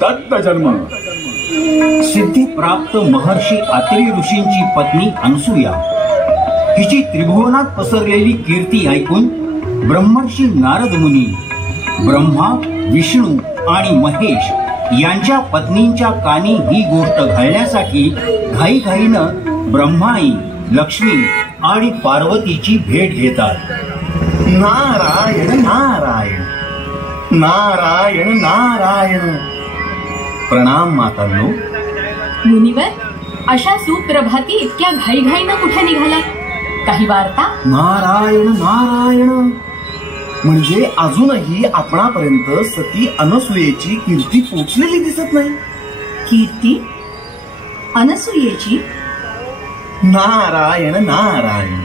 दत्तजन्म. सिद्धी प्राप्त महर्षी अत्री ऋषींची पत्नी अनसूया हिची त्रिभुवनात पसरलेली कीर्ती ऐकून ब्रह्मर्षी नारद मुनी ब्रह्मा, विष्णू आणि महेश यांच्या पत्नींच्या कानी ही गोष्ट घालण्यासाठी घाईघाईनं ब्रह्माई, लक्ष्मी आणि पार्वतीची भेट घेतात. नारायण नारायण नारायण नारायण. प्रणाम मातांनो. मुनिवर, अशा सुप्रभाती इतक्या घाईघाईनं कुठे निघालात? काही वार्ता? नारायण नारायण. म्हणजे अजूनही आपणापर्यंत सती अनसूयेची कीर्ती पोचलेली दिसत नाही. कीर्ती अनसूयेची? नारायण नारायण.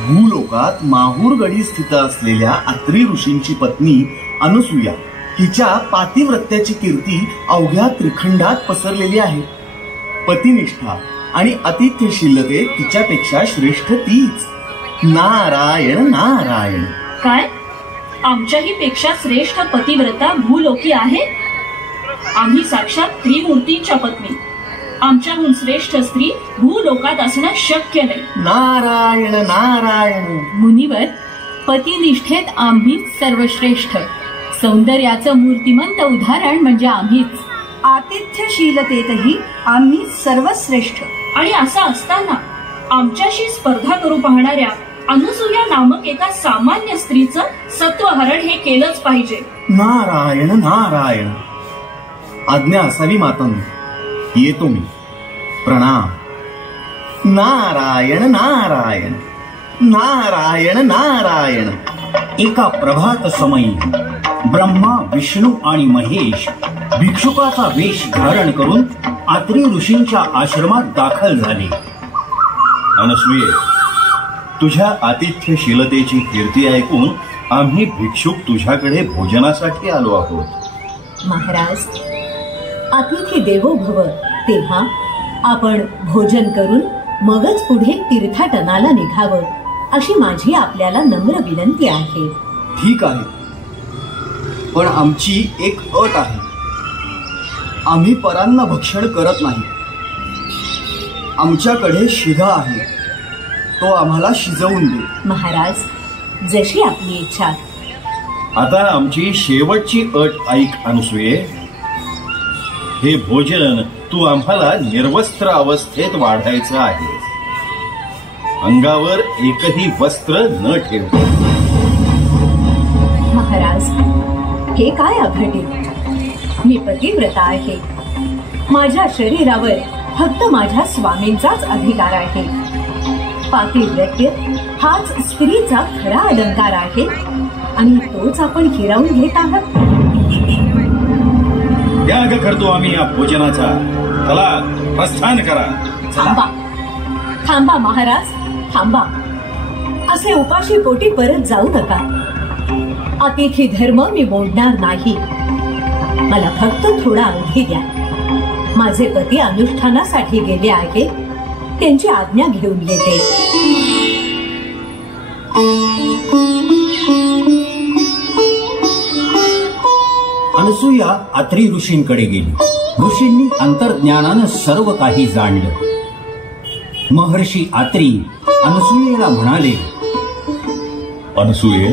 भूलोकात माहूरगडी स्थित असलेल्या अत्री ऋषींची पत्नी अनसूया हिच्या पातिव्रत्याची कीर्ती अवघ्या त्रिखंडात पसरलेली आहे. पतिनिष्ठा आणि आतिथ्यशीलतेत तिच्यापेक्षा श्रेष्ठ तीच. नारायण नारायण. काय? आमच्याही पेक्षा श्रेष्ठ पतिव्रता भूलोकी आहे? आम्ही साक्षात त्रिमूर्तींच्या पत्नी. आमच्याहून श्रेष्ठ स्त्री भूलोकात असणं शक्य नाही. नारायण नारायण. मुनिवर, पतिनिष्ठेत आम्हीच सर्वश्रेष्ठ. सौंदर्याचं मूर्तिमंत उदाहरण म्हणजे आम्हीच. आतिथ्यशीलतेतही आम्ही सर्वश्रेष्ठ. आणि असं असताना आमच्याशी स्पर्धा करू पाहणाऱ्या अनसूया नामक एका सामान्य स्त्रीचं सत्वहरण हे केलंच पाहिजे. नारायण नारायण. आज्ञा असावी मातांनो. येतो मी. प्रणाम. नारायण नारायण नारायण नारायण. एका प्रभात समयी ब्रह्मा, विष्णू आणि महेश भिक्षुकाचा वेश धारण करून अत्री ऋषींच्या आश्रमात दाखल झाले. अनसूये, तुझ्या आतिथ्यशीलतेची कीर्ती ऐकून आम्ही भिक्षुक तुझ्याकडे भोजनासाठी आलो आहोत. महाराज, अतिथी देवो भव. तेव्हा आपण भोजन करून मगच पुढे तीर्थाटनाला निघावं अशी माझी आपल्याला नम्र विनंती आहे. ठीक आहे, पण आमची एक अट आहे. आम्ही परान्न भक्षण करत नाही. आमच्याकडे शिधा आहे, तो आम्हाला शिजवून दे. महाराज, जशी आपली इच्छा. आता आमची शेवटची अट ऐक अनसूये. हे भोजन तू आम्हाला निर्वस्त्र अवस्थेत वाढायचं आहे. अंगावर एकही वस्त्र न ठेव. महाराज, हे काय अघटित. मी पतिव्रता आहे. माझ्या शरीरावर फक्त माझ्या स्वामींचाच अधिकार आहे. पातिव्रत्य हाच स्त्रीचा खरा अलंकार आहे आणि तोच आपण हिरावून घेत आहात. त्याग करतो आम्ही या भोजनाचा. चला, प्रस्थान करा. थांबा थांबा महाराज, थांबा. असे उपाशी पोटी परत जाऊ नका. अतिथी धर्म मी मोडणार नाही. मला फक्त थोडा अवधी द्या. माझे पती अनुष्ठानासाठी गेले आहे. त्यांची आज्ञा घेऊन येते. अनसूया अत्री ऋषींकडे गेली. ऋषींनी अंतर्ज्ञानानं सर्व काही जाणलं. महर्षी अत्री अनसूयेला म्हणाले, अनसूये,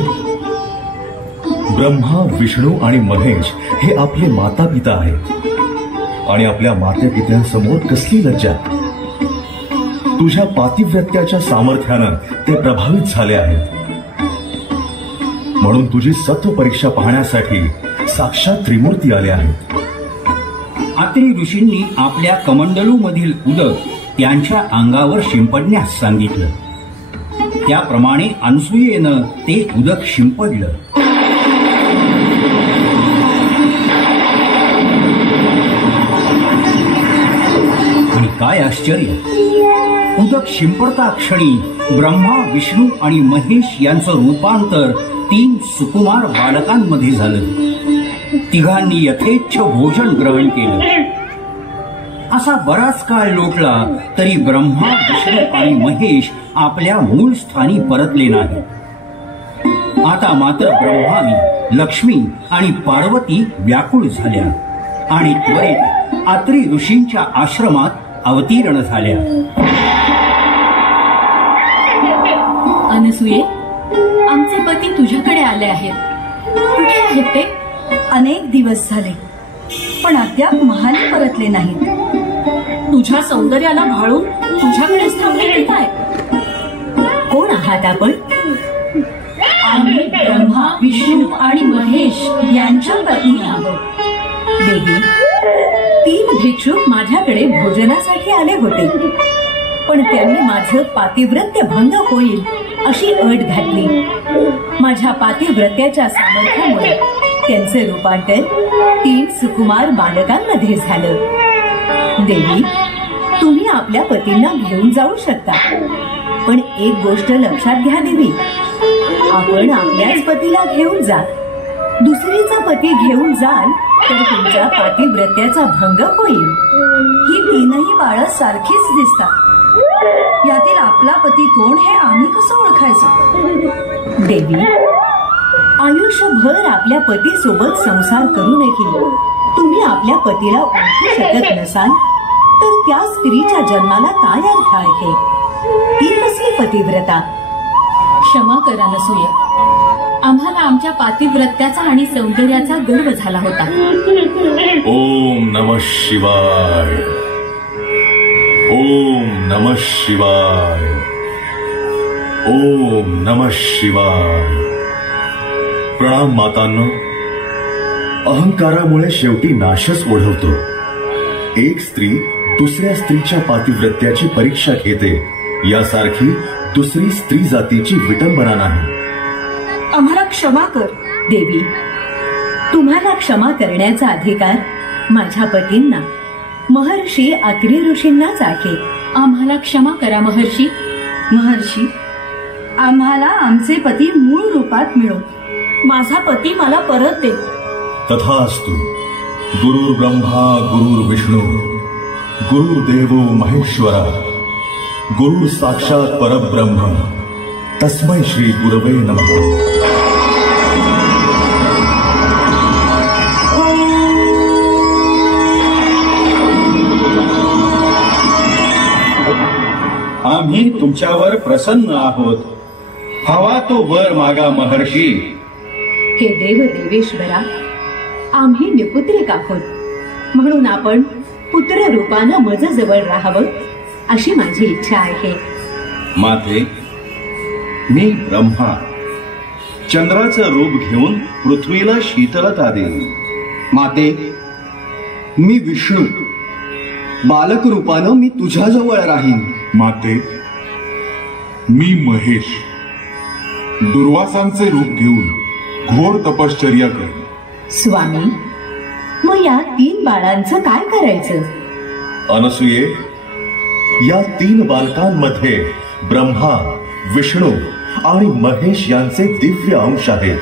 ब्रह्मा, विष्णू आणि महेश हे आपले माता पिता आहेत आणि आपल्या माता पित्यांसमोर कसली लज्जा. तुझ्या पातिव्रत्याच्या सामर्थ्यानं ते प्रभावित झाले आहेत. म्हणून तुझी सत्व परीक्षा पाहण्यासाठी साक्षात त्रिमूर्ती आले आहेत. अत्री ऋषींनी आपल्या कमंडलू मधील उदक त्यांच्या अंगावर शिंपडण्यास सांगितलं. त्याप्रमाणे अनसूयेनं ते उदक शिंपडलं. आणि काय आश्चर्य, उदक शिंपडता क्षणी ब्रह्मा, विष्णू आणि महेश यांचं रूपांतर 3 सुकुमार बालकांमध्ये झालं. तिघांनी यथेच्छ भोजन ग्रहण केलं. असा बराच काळ लोटला तरी ब्रह्मा, विष्णू आणि महेश आपल्या मूळ स्थानी परतले नाही. आता मात्र ब्रह्माई, लक्ष्मी आणि पार्वती व्याकुळ झाल्या. आणि त्वरित अत्री ऋषींच्या आश्रमात अवतीर्ण झाल्या. अनसूये, आमचे पती तुझ्याकडे आले आहेत. कुठे आहेत ते? अनेक दिवस झाले पण अद्याप महाली परतले नाहीत. तुझ्या सौंदर्याला भाळून तुझ्याकडेच थांबले काय? कोण आहात आपण? आम्ही ब्रह्मा, विष्णू आणि महेश यांच्या पत्नी आहोत. देवी, 3 भिक्षुक माझ्याकडे भोजनासाठी आले होते, पण त्यांनी माझं पातिव्रत्य भंग होईल अशी अट घातली. माझ्या पातिव्रत्याच्या सामर्थ्यामुळे त्यांचे रूपांतर 3 सुकुमार बालकांमध्ये झालं. देवी, तुम्ही आपल्या पतींना घेऊन जाऊ शकता, पण एक गोष्ट लक्षात घ्या देवी, आपण आपल्याच पतीला घेऊन जा. दुसरीचा पती घेऊन जाल तर तुमच्या पातिव्रत्याचा भंग होईल. ही 3ही बाळं सारखीच दिसतात. यातील आपला पती कोण हे आम्ही कसं ओळखायचं? देवी, आयुष्यभर आपल्या पतीसोबत संसार करूनही तुम्ही आपल्या पतीला ओळखू शकत नसाल तर त्या स्त्रीच्या जन्माला काय अर्थ आहे? ती कसली पतिव्रता? क्षमा करा नसूय, आम्हाला आमच्या पातिव्रत्याचा आणि सौंदर्याचा गर्व झाला होता. ओम नमः शिवाय. ओम नमः शिवाय. ओम नमः शिवाय. प्रणाम मातांनो. अहंकारामुळे शेवटी नाशच ओढवतो. एक स्त्री दुसऱ्या स्त्रीच्या पातिव्रत्याची परीक्षा घेते, यासारखी दुसरी स्त्री जातीची विटंबना नाही. आम्हाला क्षमा कर. देवी, तुम्हाला क्षमा करण्याचा अधिकार माझ्या पतींना, महर्षी अत्री ऋषींनाच आहे. आम्हाला क्षमा करा महर्षी. महर्षी, आम्हाला आमचे पती मूळ रूपात मिळो. माझा पती मला परत दे. तथास्तु. गुरुर्ब्रह्मा गुरुर्विष्णू गुरुर्देवो महेश्वरा गुरुर साक्षात परब्रह्म तस्मै श्री गुरवे नमः. आम्ही तुमच्यावर प्रसन्न आहोत. हवा तो वर मागा महर्षी. हे देव देवेश्वरा, आम्ही निपुत्रिक आहोत, म्हणून आपण पुत्र रूपानं मजजवळ राहावं अशी माझी इच्छा आहे. माते, मी ब्रह्मा चंद्राचं रूप घेऊन पृथ्वीला शीतलता देईन. माते, मी विष्णू बालक रूपानं मी तुझ्याजवळ राहीन. माते, मी महेश दुर्वासांचे रूप घेऊन घोर तपश्चर्या करेन. स्वामी, मग या 3 बाळांचं काय करायचं? अनसूये, या 3 बालकांमध्ये ब्रह्मा, विष्णू आणि महेश यांचे दिव्य अंश आहेत.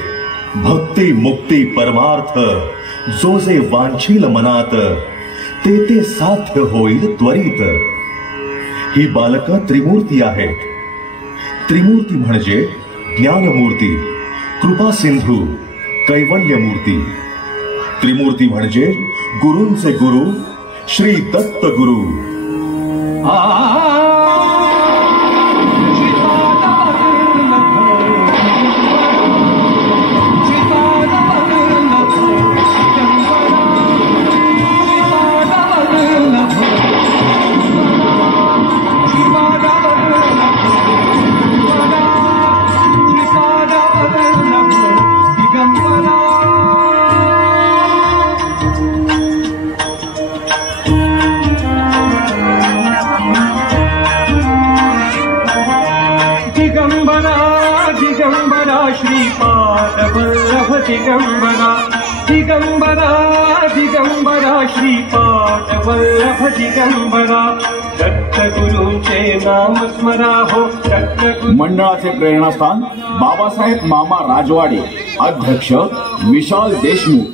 भक्ती, मुक्ती, परमार्थ जो जे वांछील मनात ते साध्य होईल त्वरित. ही बालकं त्रिमूर्ती आहेत. त्रिमूर्ती म्हणजे ज्ञानमूर्ती, कृपा सिंधू, कैवल्यमूर्ती. त्रिमूर्ती म्हणजे गुरूंचे गुरु श्री दत्त गुरु. दिगंबरा दिगंबरा दिगंबरा श्रीपाद वल्लभ दिगंबरा दत्तगुरूंचे नाम स्मरा हो. दत्तगुरू मंडळाचे प्रेरणास्थान बाबासाहेब मामा राजवाडे, अध्यक्ष विशाल देशमुख.